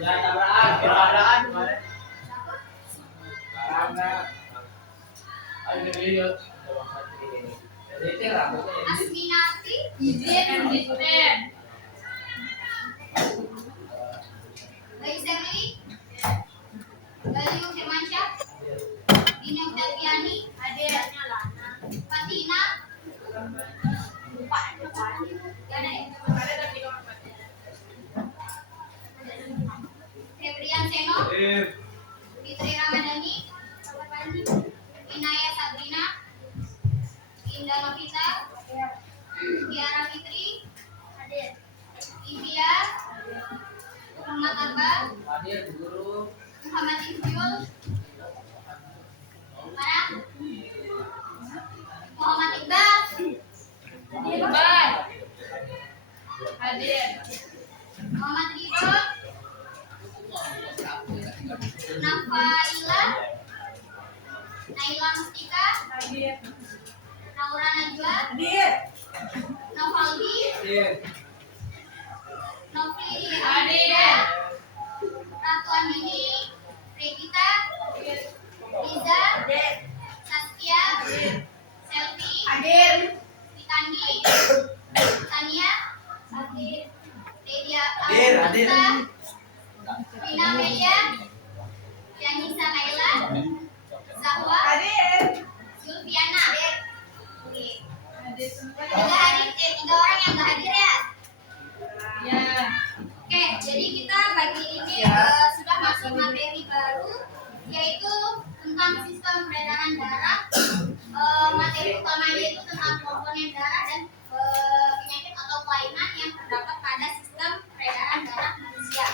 Ya tabrakan, keadaan kemarin. Karena ada video. Jadi rambutnya Asminati, Izin, Bayu Serli, Bayu Firmansyah, Dina Oktaviani, Ade Fatina, Febrian Seno, Fitri Ramadhani, Inaya Sabrina, Indah Novita, Tiara Fitri, India, Muhammad Arba, guru Muhammad Iqbal, mana? Muhammad Iqbal, Hadir. Muhammad Ridho, Nafaila, Naila Mustika, Hadir. Naura Najwa, Hadir. Novaldi, Novi Hadir. Ratu Andini, Regita, Liza, Saskia, Selvi, Hadir. Titani, Tania, Dedia Hadir. Rina Melia, Yanisa Naila, Zahwa, Hadir. Zulfiana. Oke. Hadir semua. Tiga orang yang nggak hadir ya. Ya. Oke, jadi kita pagi ini sudah masuk materi baru, yaitu tentang sistem peredaran darah. Materi utamanya itu tentang komponen darah dan penyakit atau kelainan yang terdapat pada sistem peredaran darah manusia.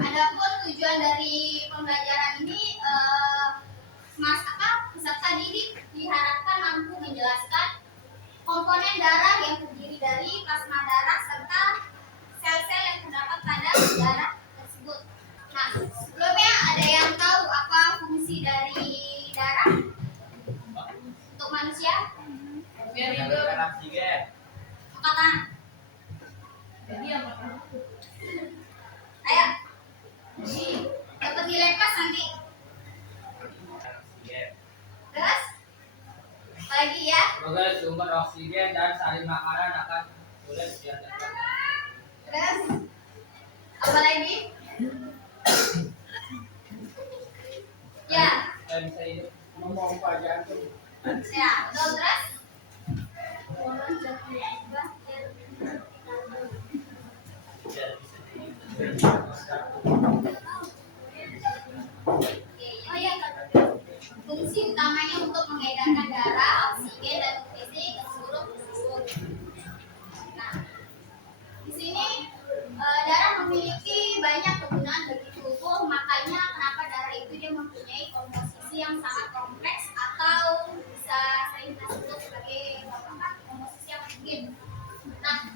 Adapun tujuan dari pembelajaran ini, peserta didik diharapkan mampu menjelaskan komponen darah yang terdiri dari plasma darah serta sel-sel yang terdapat pada darah tersebut. Nah, sebelumnya ada yang tahu apa fungsi dari darah untuk manusia? Biar hidup. Angkat tangan. Jadi apa? Ayo. Dapat nilai pas nanti. Terus? Apa lagi ya? sebagai sumber oksigen dan saring makanan akan sulit diadakan. Terus? Apa lagi? Ya. Bisa hidup ngomong apa jantung. Ya, betul. Terus? Oh iya, fungsi utamanya untuk mengedarkan darah, oksigen dan nutrisi ke seluruh tubuh. Nah, di sini darah memiliki banyak kegunaan bagi tubuh, makanya kenapa darah itu dia mempunyai komposisi yang sangat kompleks atau bisa sering kita sebut sebagai komposisi yang mungkin. Nah,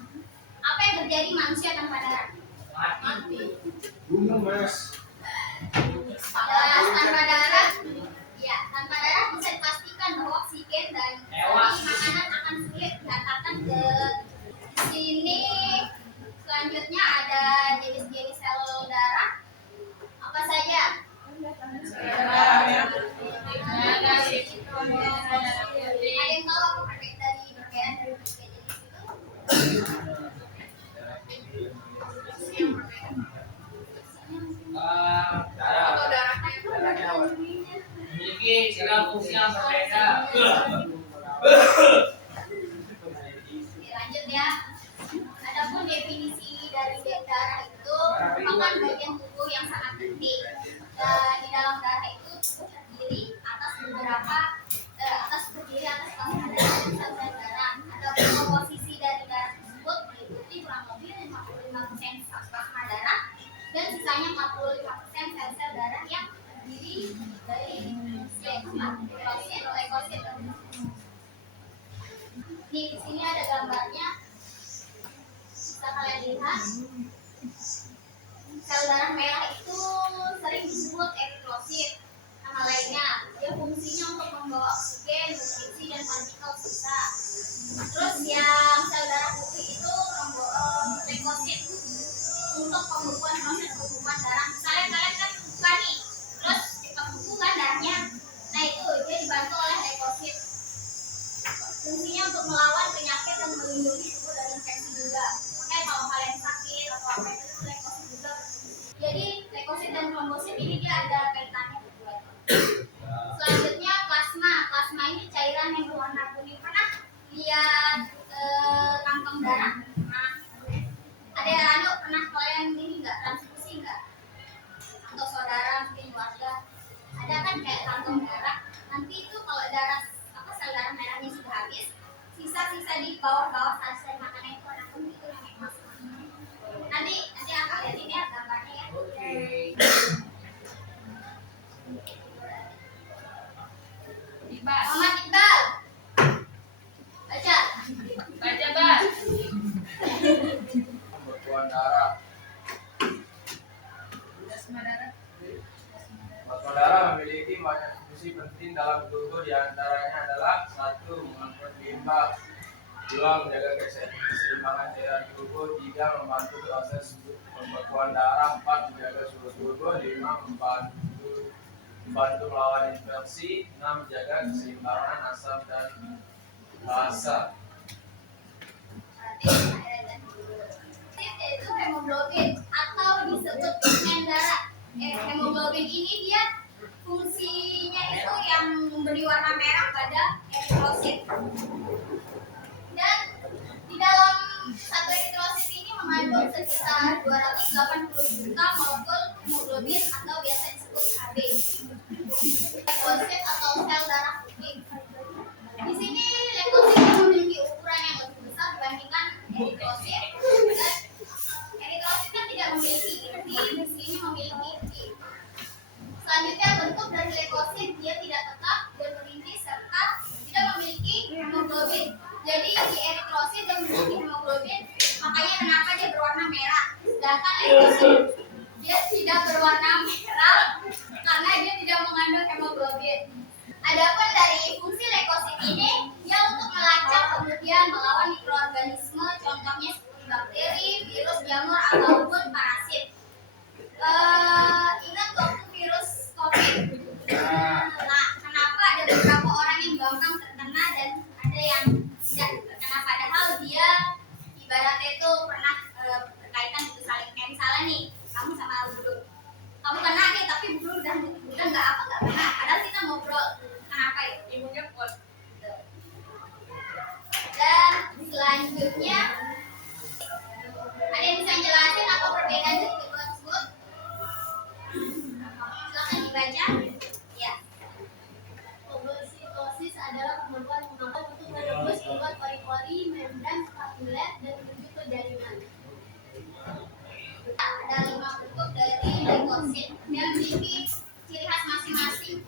apa yang terjadi manusia tanpa darah? Mati. Bunuh mas. Tanpa darah, ya tanpa darah bisa dipastikan bahwa oksigen dan makanan akan sulit diantarkan ke sini. Selanjutnya ada jenis-jenis sel darah. Apa saja? Ada yang tahu apa perbedaan dari tiga jenis itu? Darah memiliki segala fungsi yang berbeda. Oke, lanjut ya. Adapun definisi dari darah itu merupakan bagian tubuh yang sangat penting. Di dalam darah itu terdiri atas plasma darah dan sel-sel darah. Adapun komposisi dari darah tersebut meliputi kurang lebih 55% plasma darah dan sisanya 45% sel-sel darah yang terdiri dari leukosit. Nih, di sini ada gambarnya. Bisa kalian lihat. Sel darah merah itu sering disebut eritrosit. Nama lainnya, dia fungsinya untuk membawa oksigen, nutrisi, dan partikel sisa. Terus yang sel darah putih itu leukosit untuk pembukaan sih enggak? Atau saudara mungkin keluarga ada kan kayak kantong darah, nanti itu kalau darah sel darah merahnya sudah habis, sisa-sisa di bawah-bawah sel makanan itu ada pun itu yang emas. Nanti aku liatin ya gambarnya ya. Oke. Iqbal. Muhammad Iqbal, baca. Baca, Bas. Pembekuan darah. Plasma darah. Pembekuan darah memiliki banyak fungsi penting dalam tubuh, diantaranya adalah 1. Mengangkut limbah, 2. Menjaga keseimbangan cairan tubuh, 3. Membantu proses pembekuan darah, 4. Menjaga suhu tubuh, 5. Membantu melawan infeksi, 6. Menjaga keseimbangan asam dan basa. Itu hemoglobin atau disebut pigmen darah. Hemoglobin ini dia fungsinya itu yang memberi warna merah pada eritrosit. Dan di dalam satu eritrosit ini mengandung sekitar 280 juta molekul hemoglobin atau biasa disebut Hb. Leukosit atau sel darah putih. Di sini leukosit memiliki ukuran yang lebih besar dibandingkan eritrosit. Dan eritrosit kan tidak memiliki inti, di sini memiliki inti. Selanjutnya bentuk dari leukosit dia tidak tetap dan berinti serta tidak memiliki hemoglobin. Jadi di eritrosit dia memiliki hemoglobin, makanya kenapa dia berwarna merah. Sedangkan leukosit dia tidak berwarna merah karena dia tidak mengandung hemoglobin. Adapun dari fungsi leukosit ini, dia untuk melacak kemudian melawan mikroorganisme, contohnya seperti bakteri, virus, jamur ataupun parasit. Ingat waktu virus COVID. Nah, kenapa ada beberapa orang yang gampang terkena dan ada yang tidak terkena, padahal dia ibaratnya itu pernah berkaitan gitu saling. Kayak misalnya nih, kamu sama guru, kamu kena nih tapi guru udah nggak kena, padahal kita ngobrol. Kenapa itu? Ibunya pot. Dan selanjutnya ada yang bisa jelasin apa perbedaan dari kedua tersebut? Silakan dibaca. Ya. Fagositosis adalah kemampuan memakan untuk menembus membuat pori-pori, membran kapiler, dan menuju ke jaringan. Ada 5 bentuk dari leukosit. Dia memiliki ciri khas masing-masing.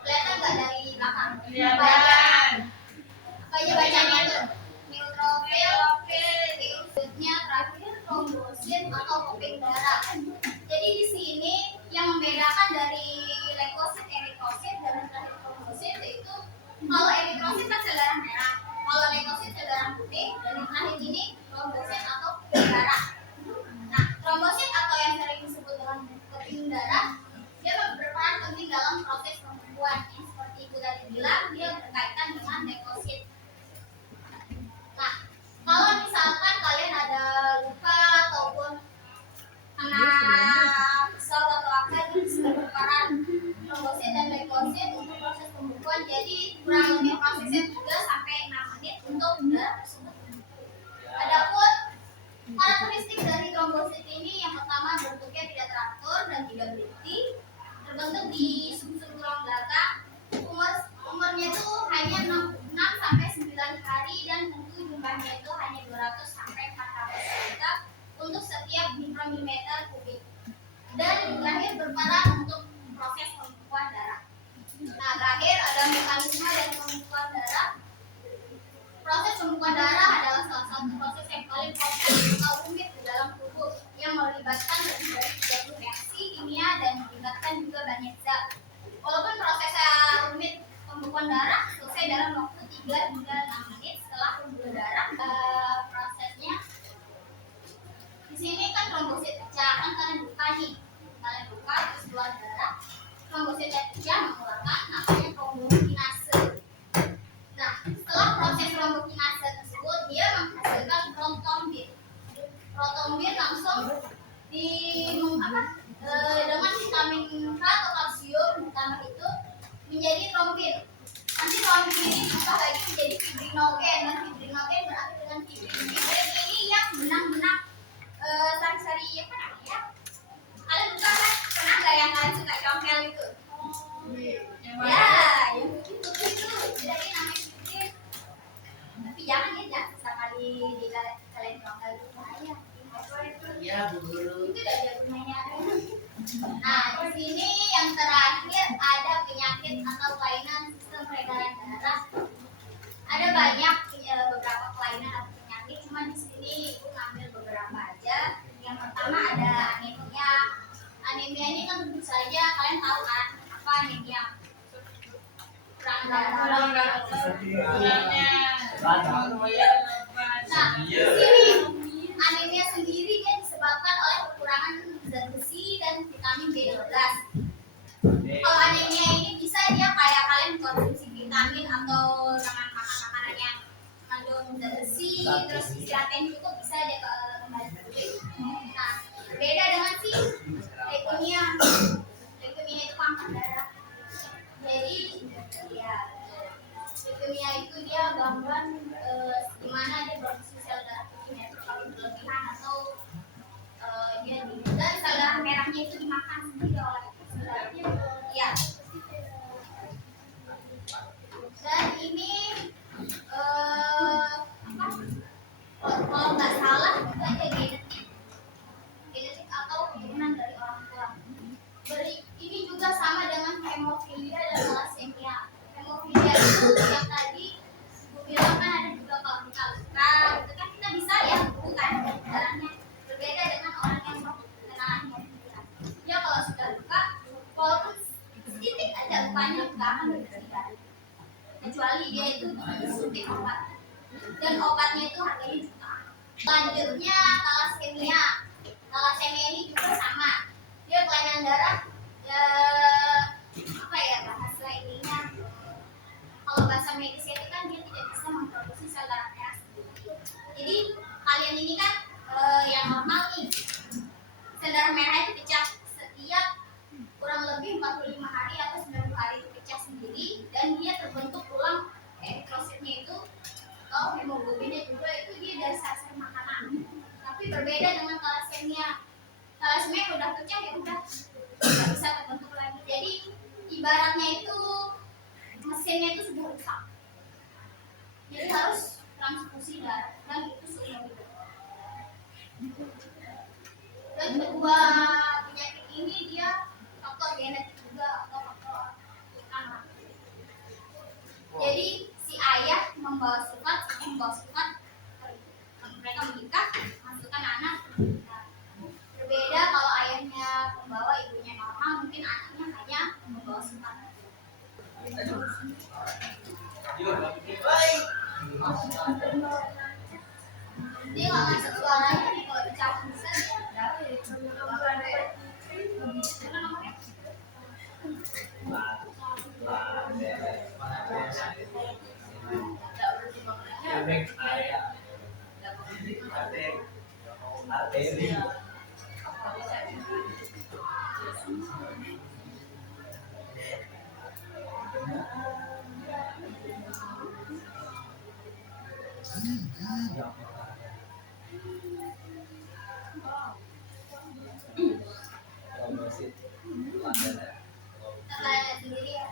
Kelihatan nggak dari belakang? Kelihatan. Apa aja bacanya tuh? Neutrofil, virusnya terakhir trombosit atau koping darah. Jadi di sini yang membedakan dari leukosit, eritrosit dan terakhir trombosit yaitu kalau eritrosit kan sel darah merah, kalau leukosit sel darah putih, dan yang terakhir ini trombosit atau koping darah. Nah, trombosit atau yang sering disebut dengan koping darah, dia berperan penting dalam proses pembekuan. Yang seperti ibu tadi bilang, dia berkaitan dengan leukosit. Nah, kalau misalkan kalian ada luka ataupun kena pisau atau apa itu sudah berperan trombosit dan leukosit untuk proses pembekuan. Jadi kurang lebih prosesnya 3 sampai 6 menit untuk darah tersebut. Adapun karakteristik dari trombosit ini yang pertama bentuknya tidak teratur dan tidak berinti, terbentuk di sum-sum tulang belakang. Umurnya itu hanya 6 sampai 9 hari dan tentu jumlahnya itu hanya 200 sampai 400 juta untuk setiap mikromilimeter kubik. Dan terakhir berperan untuk proses pembekuan darah. Nah, terakhir ada mekanisme dari pembekuan darah. Proses pembekuan darah adalah salah satu proses yang paling kompleks atau rumit di dalam tubuh yang melibatkan lebih dari 30 reaksi kimia dan melibatkan juga banyak zat. Walaupun prosesnya rumit, pembekuan darah selesai dalam waktu 3 hingga 6 menit setelah pembuluh darah. Prosesnya di sini kan trombosit pecah, kan kalian buka nih, kalian buka terus keluar darah. Trombositnya pecah mengeluarkan namanya trombokinase. Nah, setelah proses trombokinase tersebut, dia menghasilkan protombin. Protombin langsung dengan vitamin K atau kalsium ditambah itu menjadi trombin. Nanti trombin ini berubah lagi menjadi fibrinogen, dan fibrinogen berarti dengan fibrin. Fibrin ini yang benang-benang sari-sari apa namanya? Itu udah ada gunanya. Nah, di sini yang terakhir ada penyakit atau kelainan sistem peredaran darah. Ada banyak beberapa kelainan atau penyakit, cuma di sini ibu ngambil beberapa aja. Yang pertama ada anemia. Anemia ini kan tentu saja kalian tahu kan apa anemia? Kurang darah. Kurangnya. Nah, di sini anemia sendiri dia disebabkan oleh kekurangan zat besi dan vitamin B12. Kalau anemia ini bisa dia kayak kalian konsumsi vitamin atau dengan makan makanan yang mengandung zat besi, terus istirahat yang cukup bisa dia kembali pulih. Nah, berbeda dengan si leukemia. Leukemia itu kanker darah. Jadi ya leukemia itu dia gangguan di mana dia produksi sel darah putihnya itu kalau berlebihan atau dia dan sel darah merahnya itu dimakan sendiri oleh sel darahnya. Ya. Dan ini apa? Kalau nggak salah itu ada genetik atau keturunan dari orang tua. Ini juga sama dengan hemofilia dan thalassemia. Hemofilia itu yang tadi aku bilang kan ada juga kalau kita luka, itu kan kita bisa ya bukan darahnya. Berbeda dengan orang yang kena hemofilia. Ya kalau sudah luka, walaupun sedikit aja lukanya nggak akan berhenti darah. Kecuali dia itu disuntik obat. Dan obatnya itu harganya jutaan. Selanjutnya thalassemia. Thalassemia ini juga sama. Dia kelainan darah apa ya bahasa ininya, kalau bahasa medisnya itu kan dia tidak bisa memproduksi sel darah merah sendiri. Jadi kalian ini kan yang normal nih, sel darah merah itu pecah setiap kurang lebih 45 hari atau 90 hari itu pecah sendiri dan dia terbentuk ulang eritrositnya itu atau hemoglobinnya juga itu dia dari sel makanan. Tapi berbeda dengan thalassemia. Thalassemia udah pecah ya udah nggak bisa terbentuk lagi. Jadi ibaratnya itu mesinnya itu sudah rusak. Jadi harus transfusi darah dan itu seumur hidup. Dan kedua penyakit ini dia faktor genetik juga atau faktor anak. Jadi si ayah membawa sifat, mereka menikah, menghasilkan anak. Berbeda kalau ayahnya pembawa, ibunya normal, mungkin anaknya hanya membawa sifat. Dia nggak masuk suaranya nih kalau bicara besar. Tanya sendiri ya.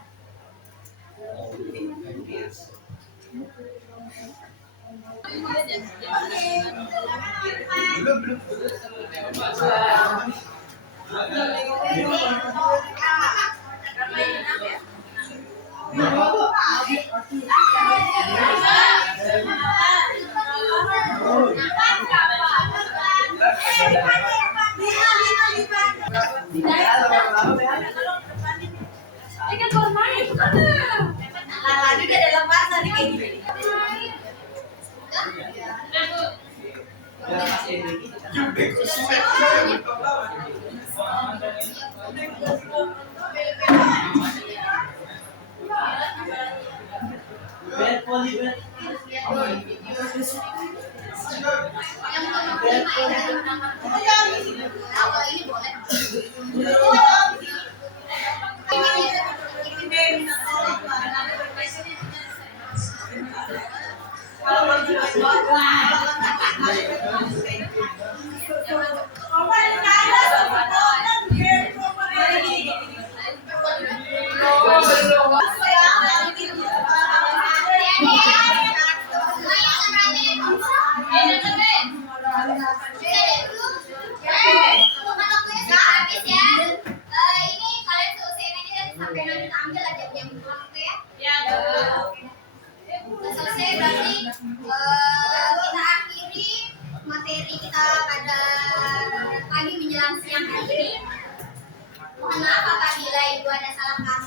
Kalau ini boleh. Kita akhiri materi kita pada pagi menjelang siang hari ini. Mohon maaf apabila ibu ada salah kata.